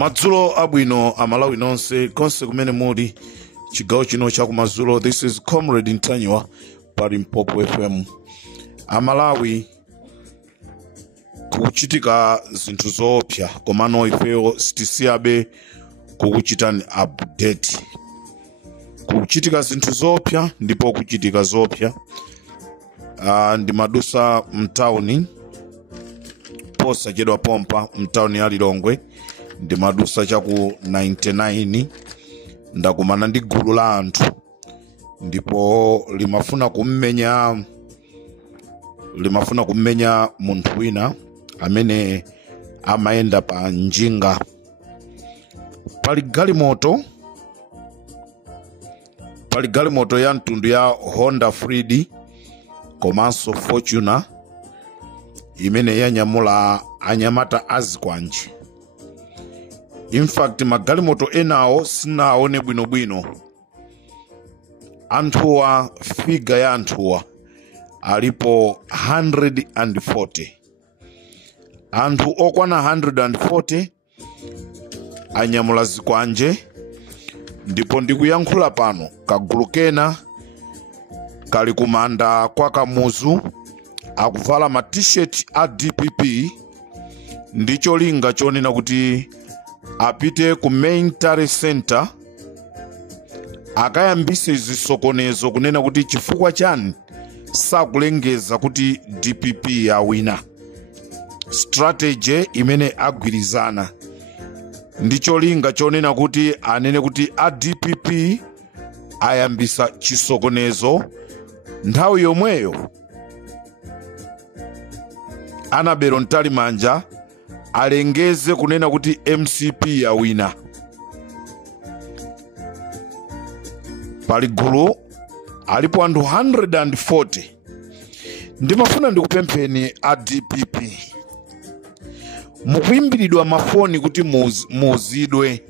Madzulo abwino amalawi nonse konse kumene muli chigawo chino cha kumadzulo. This is Comrade Ntanywa pa Limpopo FM. Amalawi kuchitika zinthu zoopsa komano ifeyo sitisiyabe kukuchitani update. Kuchitika zinthu zoopsa ndipo kuchitika zoopsa. Ndi madusa mtauni posa chedwa pompa mtauni ya Lilongwe. Ndi madusa chaku 99 ndakumana ndi gulu la anthu ndipo limafuna kummenya munthu wina amene amayenda pa njinga. Pali galimoto ya mtundu ya Honda Freed komanso Fortuner imene yanyamula anyamata azikwanji. In fact, magalimoto enawo sinaone bwinobwino. Anthuwa, figa ya anthuwa alipo 140. Anthu okwana 140 anyamula zikwanje. Ndipo ndikuyankhula pano kagulu kena kali kumanda kwa Kamuzu akuvala ma t-shirt a DPP ndicho linga chonena kuti apite ku Military Center akayambise zisokonezo kunena kuti chifukwa chani sakulengeza kuti DPP ya wina. Strategy imene agwirizana ndicho linga chonena kuti anene kuti a DPP ayambisa chisokonezo. Nthawi yomweyo Anabelo Ntalimanja alengeze kunena kuti MCP ya wina. Pali gulu alipo anthu 140. Ndimafuna ndikupempheni a DPP mukuyimbiridwa mafoni kuti muzidwe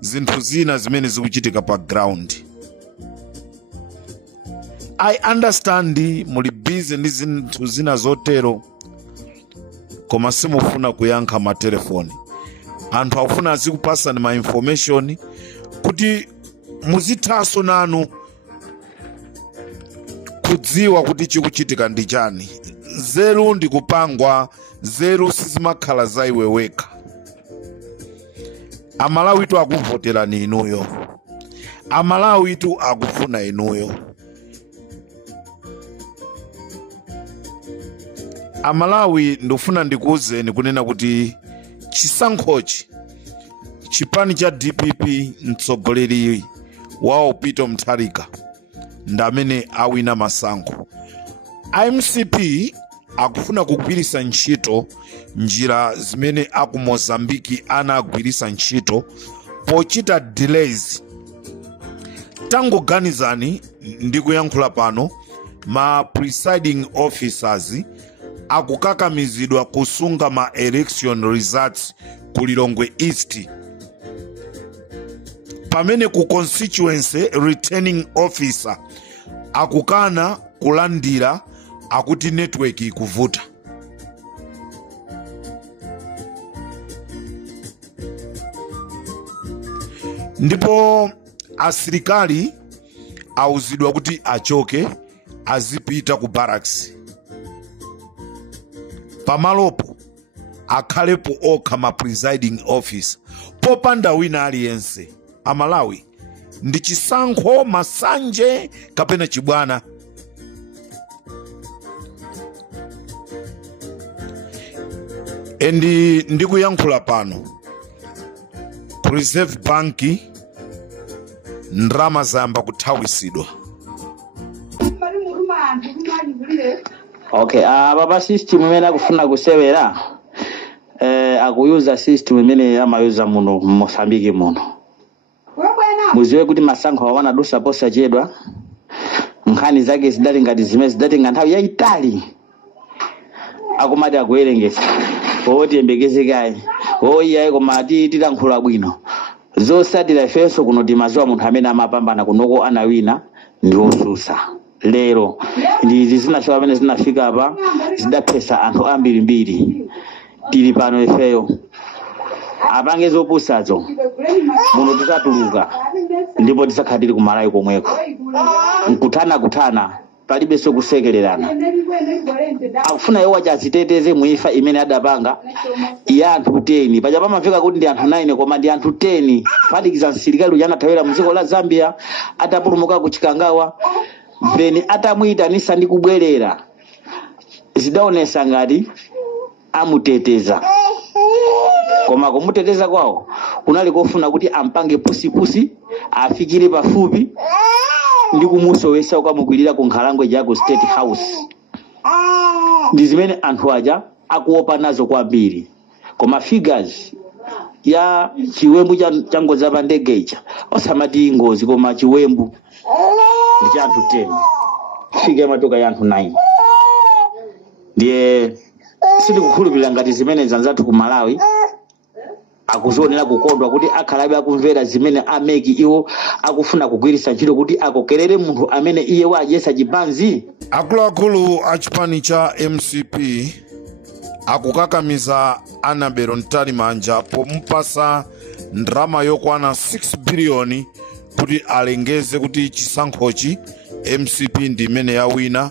zinthu zina zimene zikuchitika pa ground. I understand muli busy ndi zinthu zina zotero koma simufuna kuyankha matelefoni. Anthu akufuna azikupasani ma information kuti muzithaso nanu kudziwa kuti chikuchitika ndi chani. Zeru ndikupangwa, zeru sizimakhala za iwe weka. Amalawi tu akuvoterani inuyo. Amalawi tu akufuna inuyo. Amalawi ndofuna ndikuuzeni kunena kuti chisankhochi chipani cha DPP mtsogoleri wao Peter Mutharika ndamene awina masankho. MCP akufuna kugwirisa ntchito njira zimene aku Mozambique anagwirisa ntchito pochita delays. Tangoganizani ndikuyankhula pano ma presiding officers akukakamizidwa kusunga ma election results ku Lilongwe East. Pamene ku constituency returning officer akukana kulandira akuti network ikuvuta. Ndipo asilikali auzidwa kuti achoke azipita ku barracks. Pamalopo akhalepo okha ma presiding officer popanda wina aliyense. Amalawi ndi chisankho masanje kapena chibwana. Endi ndikuyankhula pano Reserve Bank ndrama zamba kuthawisidwa. Okay, baba system imene akufuna kusewera akuyuza system imene amayuza muno Mozambique muno. Muziwe kuti masankho awana dusa posa chedwa. Nkhani zake zidali ngati zimene zidatenga nthawi yayitali. Akumati akuwerengesa. Oti embekeze kai. Oyi koma titankhula bwino. Zosadira ifenso kuno timaziwa munthu amene amapambana kunoko anawina ndi osusa. Lero ndi zinashowa amene zinafika apa zidaphesa anthu ambirimbiri. Tili pano ifeyo apange zopusazo muno tisatuluka ndipo tisakhatiri kumalawi komweko kuthana palibe sokusekererana akufuna iwo achiteteze muifa imene adapanga ya anthu 10 paja pamafika kuti ndi anthu 9 koma ndi anthu 10 phatikiza msilikali uja anathawira mdziko la Zambia atapulumuka ku Chikangawa then atamuyitanisa ndi kubwerera zidaonesa ngati amuteteza koma kumuteteza kwawo kunali kofuna kuti ampange pusi afikire pafupi ndi kumusowesa ukamukwirira ku nkhalangwe jako State House ndi zimene anthu aja akuopa nazo kwambiri koma figures ya chiwembu cha ngozi pa ndege icha osamati ngozi koma chiwembu ndi cha anthu 10 figure matoka ya anthu 9 ndiye sindikukhulupirira ngati zimene zanzathu ku Malawi akuzionera kukondwa kuti akhalabe akumvera zimene ameki iwo akufuna kugwiritsa ntchito kuti akokerere munthu amene iye wajesa chipanzi. Akuluakulu a chipani cha MCP akukakamiza Annabel Ntalimanja pomupasa ndrama yokwana 6 biliyoni kuti alengeze kuti chisankhochi MCP ndi imene yawina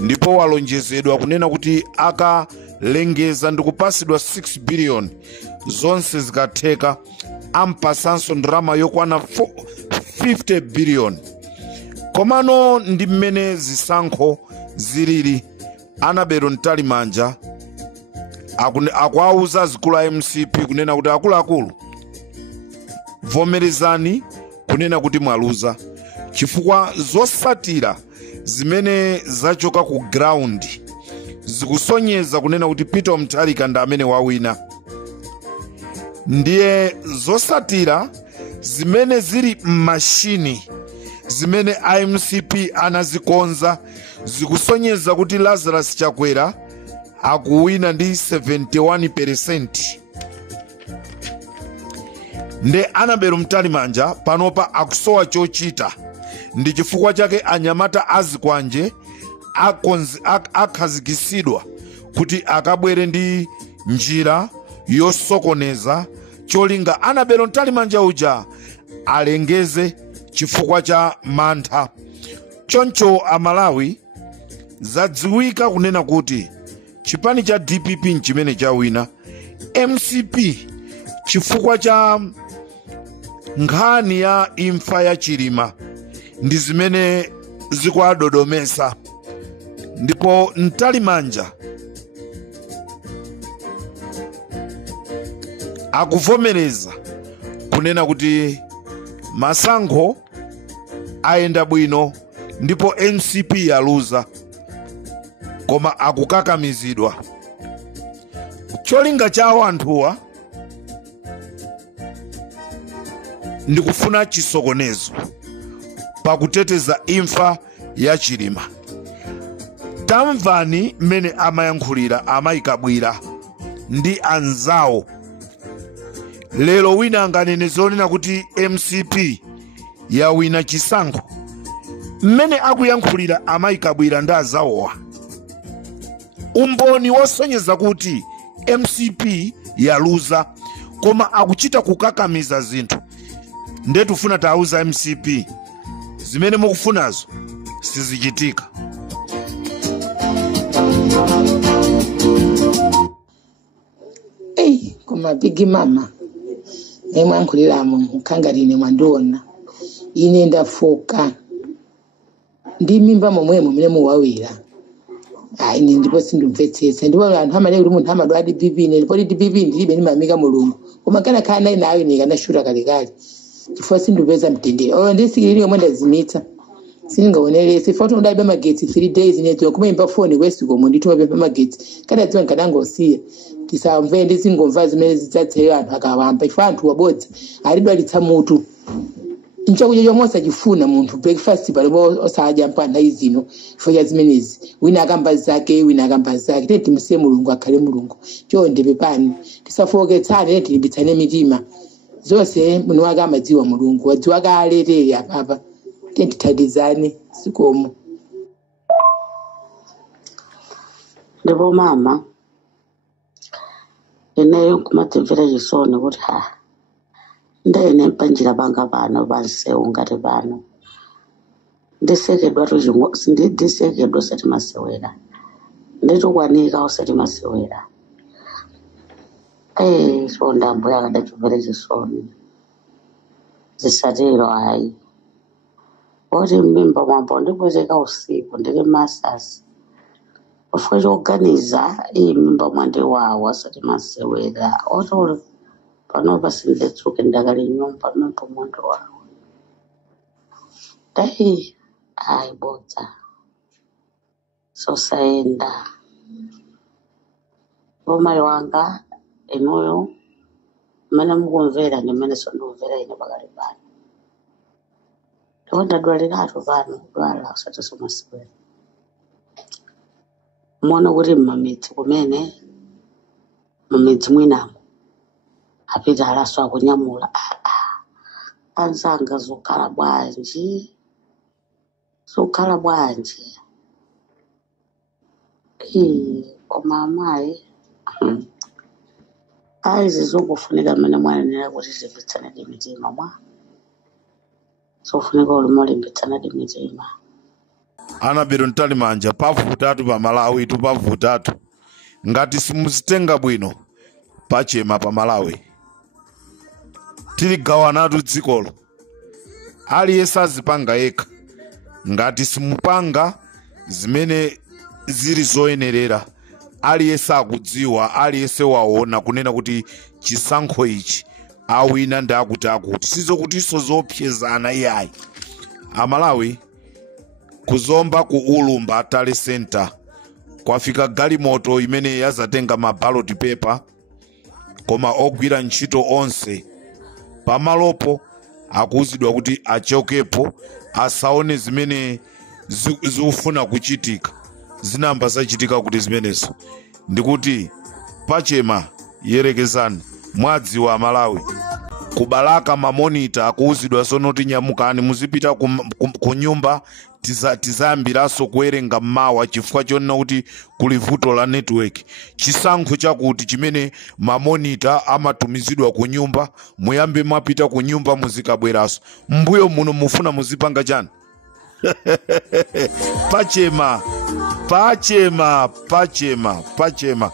ndipo walonjezedwa kunena kuti akalengeza ndikupasidwa 6 biliyoni zonse zikatheka ampasanso ndrama yokwana 50 biliyoni. Komano ndi mmene zisankho zilili Annabel Ntalimanja akuauza zikulu a MCP kunena kuti akuluakulu vomerezani kunena kuti mwaluza chifukwa zosatira zimene zachoka ku ground zikusonyeza kunena kuti Peter Mutharika ndi amene wawina. Ndiye zosatira zimene zili mmashini zimene MCP anazikonza zikusonyeza kuti Lazarus Chakwera akuwina ndi 71%. Nde Annabel Ntalimanja panopa akusowa chochita ndi chifukwa chake anyamata azikwanje akhazikisidwa kuti akabwere ndi njira yosokoneza cholinga Annabel Ntalimanja uja alengeze chifukwa cha mantha. Choncho Amalawi zadziwika kunena kuti chipani cha DPP nchimene chawina. MCP chifukwa cha nkhani ya imfa ya Chilima ndi zimene zikuadodomesa ndipo Ntalimanja akuvomereza kunena kuti masankho ayenda bwino ndipo MCP yaluza koma akukakamizidwa. Cholinga chawo anthuwa ndikufuna chisokonezo pakuteteza imfa ya Chilima. Tamvani mmene amayankhulira amayikabwira ndi anzawo. Lero wina anganene zonena kuti MCP yawina chisankho. Mmene akuyankhulira amayikabwira ndi anzawowa umboni wosonyeza kuti MCP yaluza koma akuchita kukakamiza zinthu. Nde tufuna tauza MCP zimene mukufunazo sizichitika. Koma bigi mama nemwankhuliramo mkangalini mwandiona ine ndafoka ndi mimba momwemo mene muwawira ine ndipo sindumvetsetsa ndipo anthu amale kuti munthu amadwa DPP ine ndipo DPP ndilibe nimamika mulungu koma kana ine ayo nika ndashura kalikali chifukwa sindupeza mtendere ndisikiliri yomwe ndazimitsa singaonelese foto ndaibe magetsi 3 days nezo kumemba phone kwesiko ndithobe magetsi kana dziwa nkanangosiya tisamve ndisingomva zimene zidzatseyo anthu akawamba ifa anthu wabodza alidwa litsa mutu nchakudya chomwe osachifuna munthu breakfast palipo osadya mpanda izino foya zimenezi wina akamba zake tete timsiye mulungu akhale mulungu chonde pepani tisafoketsane tilimbitsane mitima zonse muno wake amadziwa mulungu wadziwa kaletere apapa tithandizane sikomo. Ndipo mama ineyo kumatimvera chisoni kuti ndene mpanjira banga vano vansewu ngati vano ndisekedwa ndisekedwa usati masewera nditukwanika usati masewera so ndambuya akadachimvera chisoni zisatero hayi oti mmimba mwambo ndipweteka usiku ndili masasi ofwe choganiza iyi mimba mwandiwawa usati masewera otole panopa sindetsuke ndakali nyumba mmimba mwandiwawa dai bodza sosaenda vomai wanga inuyo mmene mukumvera ndimene sondimvera ine pakali pano ndipo ndadwaliratu pano kudwala usati somasewera muona kuti mmamidzi kumene mamidzi mwinamo apita alaso akunyamula anzanga zokhala bwanji koma amayi zizongofunika mmene mwanenera kuti zilimbitsanadi mitima mwa zofunika ulimo ulimbitsanadi mitima. Anabiro Ntalimanja pavutatu pa Malawi pavutatu ngati simuzitenga bwino pachema pa Malawi tiligawanatu dzikolo aliyense azipanga yekha ngati simupanga zimene zili zoyenerera aliyense akudziwa aliyense waona kunena kuti chisankho ichi awina ndakuti sizokutinso zopyezana iyayi Amalawi kuzomba ku Ulumba Tale Center kwafika galimoto imene yazatenga ma ballot paper koma ogwira ntchito onse pamalopo akuuzidwa kuti achokepo asaone zimene zikufuna kuchitika zinamba zachitika kuti zimenezo ndikuti pachema yerekezani mwadziwa Malawi kubalaka mamonita akuuzidwa sonoti nyamukani muzipita ku nyumba tizayambiraso kuwerenga mmawa chifukwa chonena kuti kuli vuto la network chisankho chakuti chimene mamonita amatumizidwa ku nyumba muyambe mwapita ku nyumba muzikabweraso mbuyo muno mufuna muzipanga chani pachema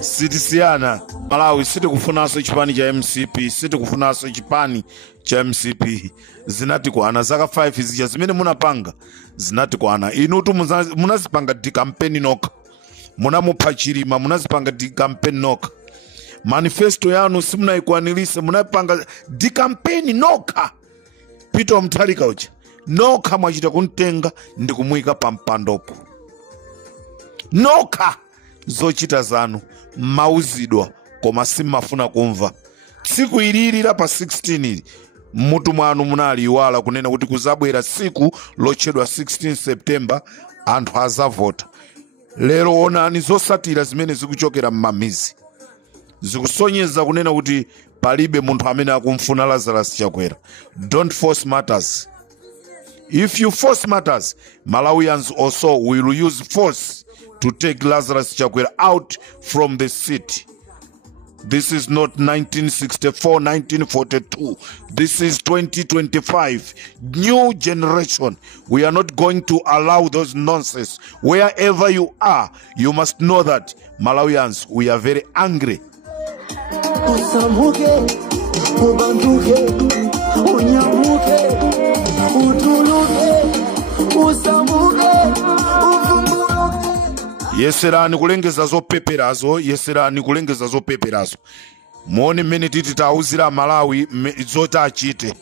sitisiyana Malawi sitikufunaso chipani cha MCP sitikufunaso chipani cha MCP zinati kwana zaka 5 zija zimene munapanga zinati kwana inutu munazipanga di campaign noka munamupha Chilima munazipanga di campaign noka manifesto yanu simunaikwanirise munapanga di campaign noka Peter Mutharika uja noka mwachita kuntenga ndikumwika pampandopo noka zochita zanu mauzidwa koma simafuna kumva tsiku ililira pa 16 mutu mwanu munali iwala kunena kuti kuzabwera siku lochedwa 16 September anthu azavota lero onani zosatira zimene zikuchokera mmamizi zikusonyeza kunena kuti palibe munthu amene akumfuna Lazarus Chakwera. Don't force matters. If you force matters, Malawians also will use force to take Lazarus Chakwera out from the city. This is not 1964, 1942. This is 2025. New generation. We are not going to allow those nonsense. Wherever you are, you must know that Malawians, we are very angry. Usamuke, ubanduke, unyamuke, utuluke, usamuke, uvumbuke. Yeserani kulengeza zopeperazo. Muone mmene titi tauzira Malawi zoti achite.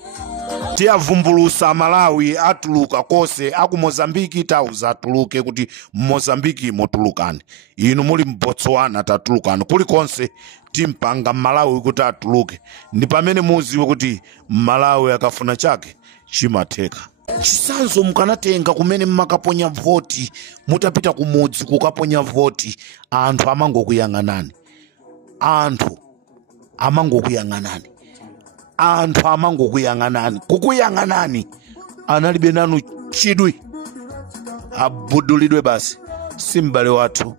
Tiyavumbulusa Malawi atuluka kose aku Mozambiki tauza atuluke kuti Mozambiki motulukani. Inu muli Botswana tatulukani. Kuli konse timpanga Malawi kuti atuluke. Ndi pamene muziwe kuti Malawi akafuna chake chimatheka. Chisanzo mukanatenga kumene mmakaponya voti mutapita kumudzi kukaponya voti anthu amangokuyang'anani. Kukuyang'anani analibe nanu chidwi abudulidwe basi simbale wathu.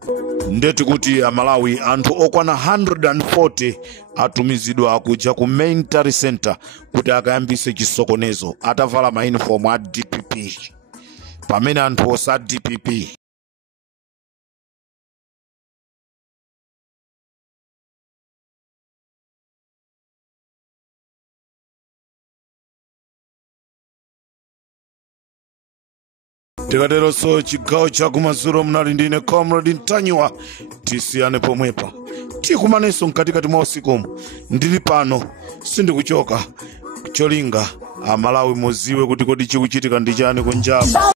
ndeti kuti Amalawi anthu okwana 140 atumizidwa kuja ku military center kuti akayambise chisokonezo atavala ma uniform a DPP, pamene anthu osa DPP tikateronso chigawo chakumadzulo mnali ndine Comrade Ntanyiwa. Tisiyane pomwepa, tikumanenso mkatikati mwa usikomo. Ndili pano sindikuchoka, cholinga Amalawi muziwe kuti kodi chikuchitika ndi chani kunjaba.